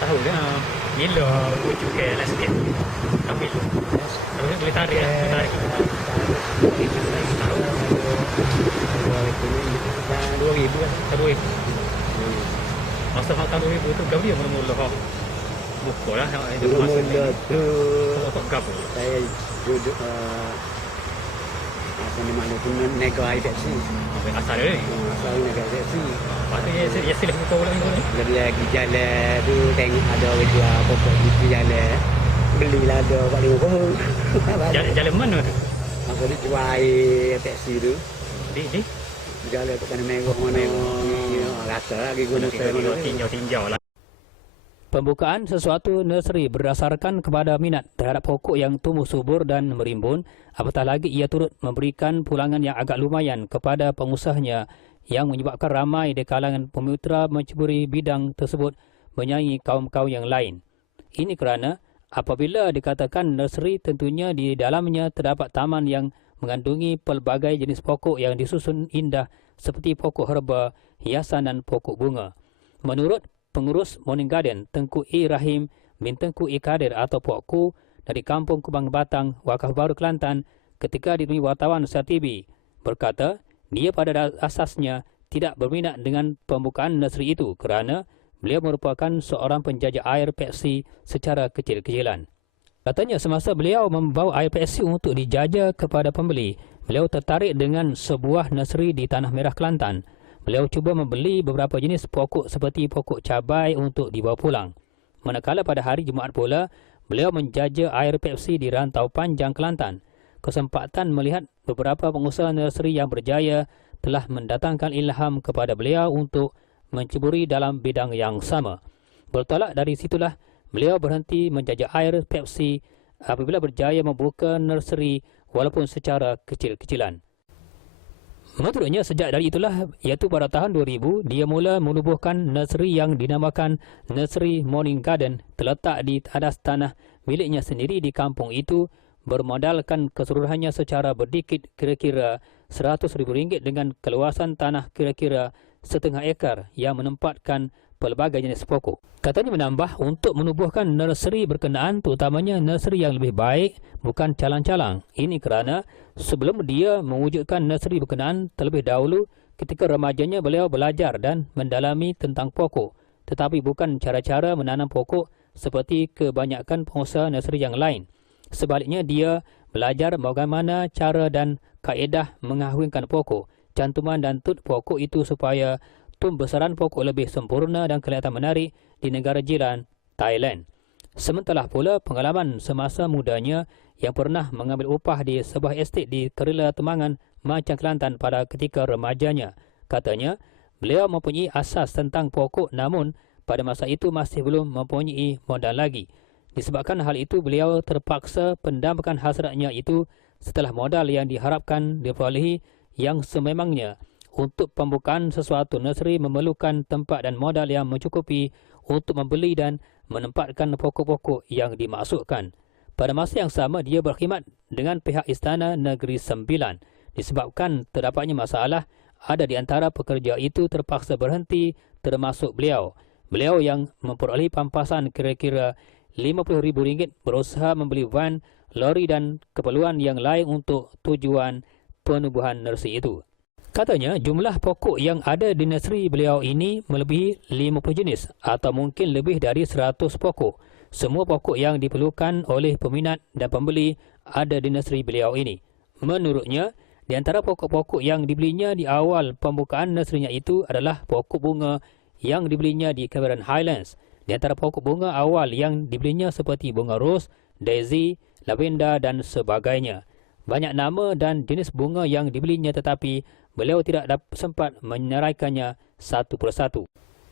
Tahu kan? Milo ujuk ke landscape. Tapi boleh tarik ya, tarik. Tahu. 2000 kan? 2000. Masa tahun 2000 tu gawi mula-mula kau. Buku lah yang itu masa Mula tu apa gap. saya duduk apa nama tu nego air Pepsi. Asal dia ni. Selalu nego air Pepsi. Lepas tu ya silih buku pula ni. Jadi lagi jalan tu tengok ada orang jual pokok di jalan. Belilah ada 45 pohon. Jalan mana tu? Masa dia jual air Pepsi tu. Di Jalan kat sana merah mana. Rasa lagi guna saya. tinjau lah. Pembukaan sesuatu nursery berdasarkan kepada minat terhadap pokok yang tumbuh subur dan merimbun, apatah lagi ia turut memberikan pulangan yang agak lumayan kepada pengusahanya yang menyebabkan ramai di kalangan pemitra menceburi bidang tersebut menyaingi kaum-kaum yang lain. Ini kerana apabila dikatakan nursery, tentunya di dalamnya terdapat taman yang mengandungi pelbagai jenis pokok yang disusun indah seperti pokok herba, hiasan dan pokok bunga. Menurut pengurus Morning Garden, Tengku E. Rahim bin Tengku E. Kadir atau Puak Ku dari Kampung Kubang Batang, Wakaf Baru, Kelantan, ketika ditemui wartawan Star TV, berkata dia pada asasnya tidak berminat dengan pembukaan nursery itu kerana beliau merupakan seorang penjajah air Pepsi secara kecil-kecilan. Katanya semasa beliau membawa air Pepsi untuk dijajah kepada pembeli, beliau tertarik dengan sebuah nursery di Tanah Merah, Kelantan. Beliau cuba membeli beberapa jenis pokok seperti pokok cabai untuk dibawa pulang. Manakala pada hari Jumaat pula, beliau menjajah air Pepsi di Rantau Panjang, Kelantan. Kesempatan melihat beberapa pengusaha nursery yang berjaya telah mendatangkan ilham kepada beliau untuk menceburi dalam bidang yang sama. Bertolak dari situlah, beliau berhenti menjajah air Pepsi apabila berjaya membuka nursery walaupun secara kecil-kecilan. Menurutnya sejak dari itulah, iaitu pada tahun 2000, dia mula menubuhkan nursery yang dinamakan Nursery Morning Garden terletak di atas tanah miliknya sendiri di kampung itu, bermodalkan keseluruhannya secara berdikit kira-kira RM100,000 dengan keluasan tanah kira-kira 0,5 ekar yang menempatkan pelbagai jenis pokok. Katanya menambah, untuk menubuhkan nursery berkenaan terutamanya nursery yang lebih baik, bukan calang-calang. Ini kerana sebelum dia mewujudkan nursery berkenaan, terlebih dahulu ketika remajanya beliau belajar dan mendalami tentang pokok, tetapi bukan cara-cara menanam pokok seperti kebanyakan pengusaha nursery yang lain. Sebaliknya, dia belajar bagaimana cara dan kaedah mengahwinkan pokok, cantuman dan tut pokok itu supaya tumbesaran pokok lebih sempurna dan kelihatan menarik di negara jiran, Thailand. Sementara pula pengalaman semasa mudanya yang pernah mengambil upah di sebuah estet di Kerala Temangan, Macang, Kelantan pada ketika remajanya. Katanya, beliau mempunyai asas tentang pokok namun pada masa itu masih belum mempunyai modal lagi. Disebabkan hal itu, beliau terpaksa pendamkan hasratnya itu setelah modal yang diharapkan diperolehi yang sememangnya. Untuk pembukaan sesuatu nursery memerlukan tempat dan modal yang mencukupi untuk membeli dan menempatkan pokok-pokok yang dimaksudkan. Pada masa yang sama, dia berkhidmat dengan pihak Istana Negeri Sembilan. Disebabkan terdapatnya masalah, ada di antara pekerja itu terpaksa berhenti, termasuk beliau. Beliau yang memperolehi pampasan kira-kira RM50,000 berusaha membeli van, lori dan keperluan yang lain untuk tujuan penubuhan nursery itu. Katanya jumlah pokok yang ada di nursery beliau ini melebihi 50 jenis atau mungkin lebih dari 100 pokok. Semua pokok yang diperlukan oleh peminat dan pembeli ada di nursery beliau ini. Menurutnya, di antara pokok-pokok yang dibelinya di awal pembukaan nurserynya itu adalah pokok bunga yang dibelinya di Cameron Highlands. Di antara pokok bunga awal yang dibelinya seperti bunga ros, daisy, lavender dan sebagainya. Banyak nama dan jenis bunga yang dibelinya tetapi beliau tidak sempat menyeraikannya satu persatu.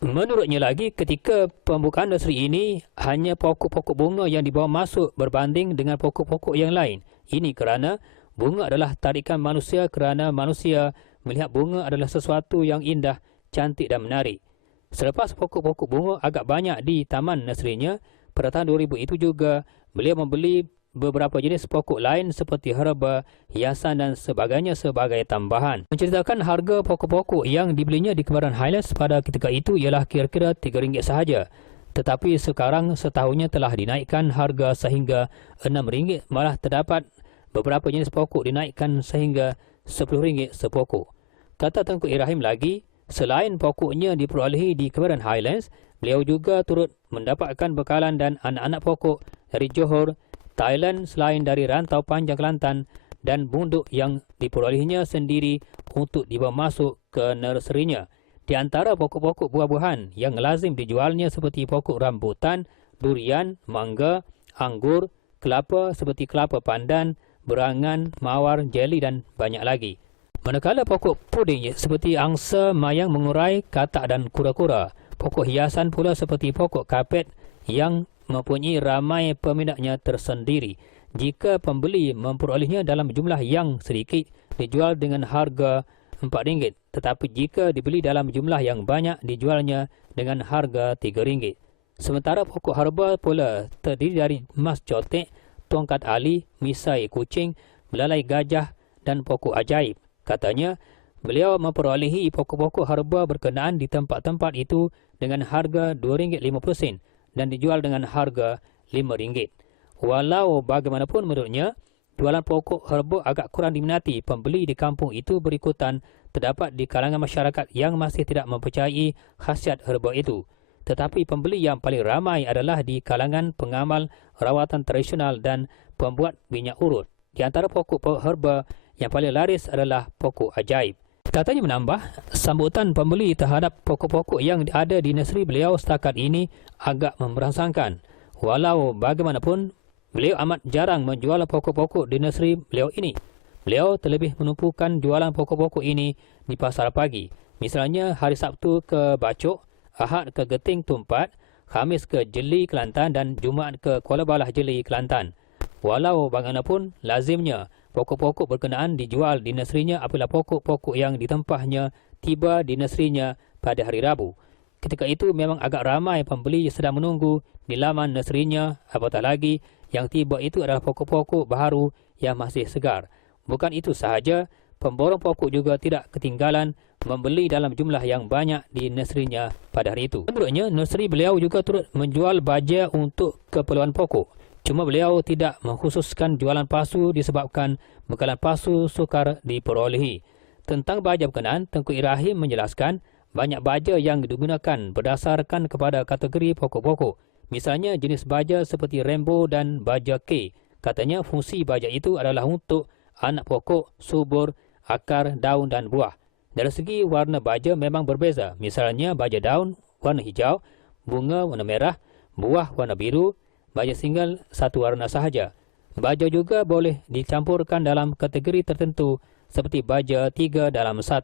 Menurutnya lagi, ketika pembukaan nursery ini hanya pokok-pokok bunga yang dibawa masuk berbanding dengan pokok-pokok yang lain. Ini kerana bunga adalah tarikan manusia kerana manusia melihat bunga adalah sesuatu yang indah, cantik dan menarik. Selepas pokok-pokok bunga agak banyak di taman nurserynya, pada tahun 2000 itu juga beliau membeli beberapa jenis pokok lain seperti herba, hiasan dan sebagainya sebagai tambahan. Menceritakan harga pokok-pokok yang dibelinya di Kebayoran Highlands pada ketika itu ialah kira-kira RM3 sahaja. Tetapi sekarang setahunnya telah dinaikkan harga sehingga RM6, malah terdapat beberapa jenis pokok dinaikkan sehingga RM10 sepokok. Kata Tengku Ibrahim lagi, selain pokoknya diperolehi di Kebayoran Highlands, beliau juga turut mendapatkan bekalan dan anak-anak pokok dari Johor, Thailand selain dari rantau panjang Kelantan dan bunduk yang diperolehinya sendiri untuk dibawa masuk ke nurserynya. Di antara pokok-pokok buah-buahan yang lazim dijualnya seperti pokok rambutan, durian, mangga, anggur, kelapa seperti kelapa pandan, berangan, mawar, jeli dan banyak lagi. Manakala pokok puding seperti angsa, mayang, mengurai, katak dan kura-kura. Pokok hiasan pula seperti pokok kapet yang mempunyai ramai peminatnya tersendiri. Jika pembeli memperolehnya dalam jumlah yang sedikit, dijual dengan harga RM4. Tetapi jika dibeli dalam jumlah yang banyak, dijualnya dengan harga RM3. Sementara pokok herba pula terdiri dari emas cotek, tongkat ali, misai kucing, belalai gajah dan pokok ajaib. Katanya, beliau memperolehi pokok-pokok herba berkenaan di tempat-tempat itu dengan harga RM2.50 dan dijual dengan harga RM5. Walau bagaimanapun menurutnya, jualan pokok herba agak kurang diminati pembeli di kampung itu berikutan terdapat di kalangan masyarakat yang masih tidak mempercayai khasiat herba itu. Tetapi pembeli yang paling ramai adalah di kalangan pengamal rawatan tradisional dan pembuat minyak urut. Di antara pokok herba yang paling laris adalah pokok ajaib. Katanya menambah, sambutan pembeli terhadap pokok-pokok yang ada di nursery beliau setakat ini agak merangsangkan. Walau bagaimanapun, beliau amat jarang menjual pokok-pokok di nursery beliau ini. Beliau terlebih menumpukan jualan pokok-pokok ini di pasar pagi. Misalnya hari Sabtu ke Bacok, Ahad ke Geting Tumpat, Khamis ke Jeli Kelantan dan Jumaat ke Kuala Balah Jeli Kelantan. Walau bagaimanapun, lazimnya pokok-pokok berkenaan dijual di nurserynya apabila pokok-pokok yang ditempahnya tiba di nurserynya pada hari Rabu. Ketika itu memang agak ramai pembeli yang sedang menunggu di laman nurserynya, apatah lagi yang tiba itu adalah pokok-pokok baharu yang masih segar. Bukan itu sahaja, pemborong pokok juga tidak ketinggalan membeli dalam jumlah yang banyak di nurserynya pada hari itu. Menurutnya, nursery beliau juga turut menjual baja untuk keperluan pokok. Cuma beliau tidak mengkhususkan jualan pasu disebabkan bekalan pasu sukar diperolehi. Tentang baja berkenaan, Tengku Ibrahim menjelaskan banyak baja yang digunakan berdasarkan kepada kategori pokok-pokok. Misalnya jenis baja seperti Rainbow dan baja K. Katanya fungsi baja itu adalah untuk anak pokok, subur, akar, daun dan buah. Dari segi warna baja memang berbeza. Misalnya baja daun warna hijau, bunga warna merah, buah warna biru, baja single satu warna sahaja. Baja juga boleh dicampurkan dalam kategori tertentu seperti baja 3 dalam 1.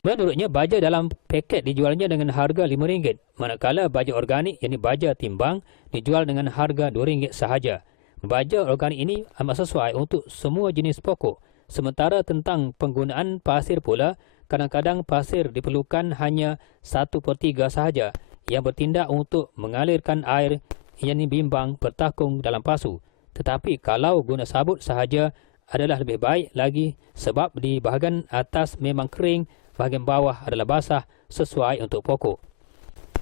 Menurutnya, baja dalam paket dijualnya dengan harga RM5, manakala baja organik, yakni baja timbang, dijual dengan harga RM2 sahaja. Baja organik ini amat sesuai untuk semua jenis pokok. Sementara tentang penggunaan pasir pula, kadang-kadang pasir diperlukan hanya 1/3 sahaja yang bertindak untuk mengalirkan air yang bimbang bertakung dalam pasu. Tetapi kalau guna sabut sahaja adalah lebih baik lagi sebab di bahagian atas memang kering, bahagian bawah adalah basah sesuai untuk pokok.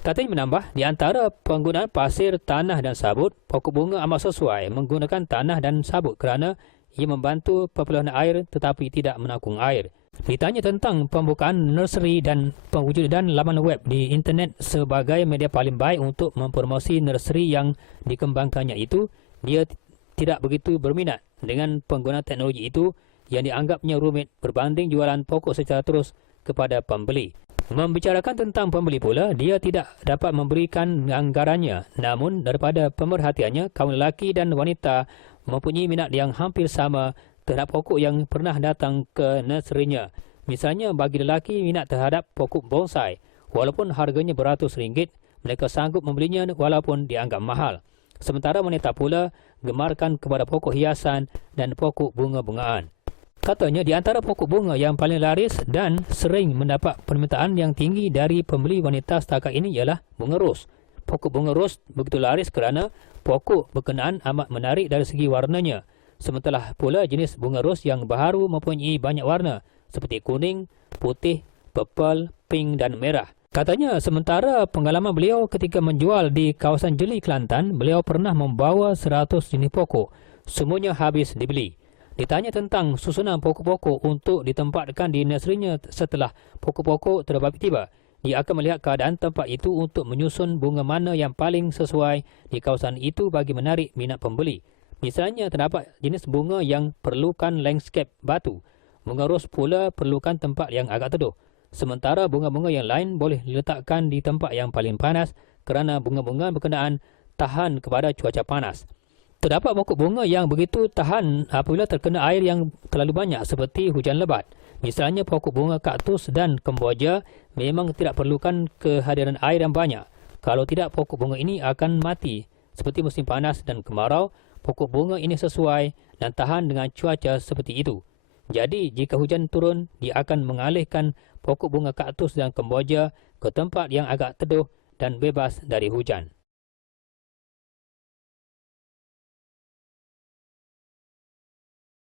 Katanya menambah, di antara penggunaan pasir, tanah dan sabut, pokok bunga amat sesuai menggunakan tanah dan sabut kerana ia membantu perpuluhan air tetapi tidak menakung air. Ditanya tentang pembukaan nursery dan pewujudan laman web di internet sebagai media paling baik untuk mempromosi nursery yang dikembangkannya itu, dia tidak begitu berminat dengan penggunaan teknologi itu yang dianggapnya rumit berbanding jualan pokok secara terus kepada pembeli. Membicarakan tentang pembeli pula, dia tidak dapat memberikan anggarannya. Namun daripada pemerhatiannya, kaum lelaki dan wanita mempunyai minat yang hampir sama terhadap pokok yang pernah datang ke nurserynya. Misalnya bagi lelaki minat terhadap pokok bonsai, Walaupun harganya beratus ringgit, mereka sanggup membelinya walaupun dianggap mahal. Sementara wanita pula gemarkan kepada pokok hiasan dan pokok bunga-bungaan. Katanya di antara pokok bunga yang paling laris dan sering mendapat permintaan yang tinggi dari pembeli wanita setakat ini ialah bunga ros. Pokok bunga ros begitu laris kerana pokok berkenaan amat menarik dari segi warnanya. Sementara pula jenis bunga ros yang baharu mempunyai banyak warna seperti kuning, putih, purple, pink dan merah. Katanya sementara pengalaman beliau ketika menjual di kawasan Jeli, Kelantan, beliau pernah membawa 100 jenis pokok. Semuanya habis dibeli. Ditanya tentang susunan pokok-pokok untuk ditempatkan di nurserynya setelah pokok-pokok terbabit tiba. Dia akan melihat keadaan tempat itu untuk menyusun bunga mana yang paling sesuai di kawasan itu bagi menarik minat pembeli. Misalnya terdapat jenis bunga yang perlukan landscape batu. Bunga ros pula perlukan tempat yang agak teduh. Sementara bunga-bunga yang lain boleh diletakkan di tempat yang paling panas kerana bunga-bunga berkenaan tahan kepada cuaca panas. Terdapat pokok bunga yang begitu tahan apabila terkena air yang terlalu banyak seperti hujan lebat. Misalnya pokok bunga kaktus dan kemboja memang tidak perlukan kehadiran air yang banyak. Kalau tidak, pokok bunga ini akan mati. Seperti musim panas dan kemarau, pokok bunga ini sesuai dan tahan dengan cuaca seperti itu. Jadi, jika hujan turun, dia akan mengalihkan pokok bunga kaktus dan kemboja ke tempat yang agak teduh dan bebas dari hujan.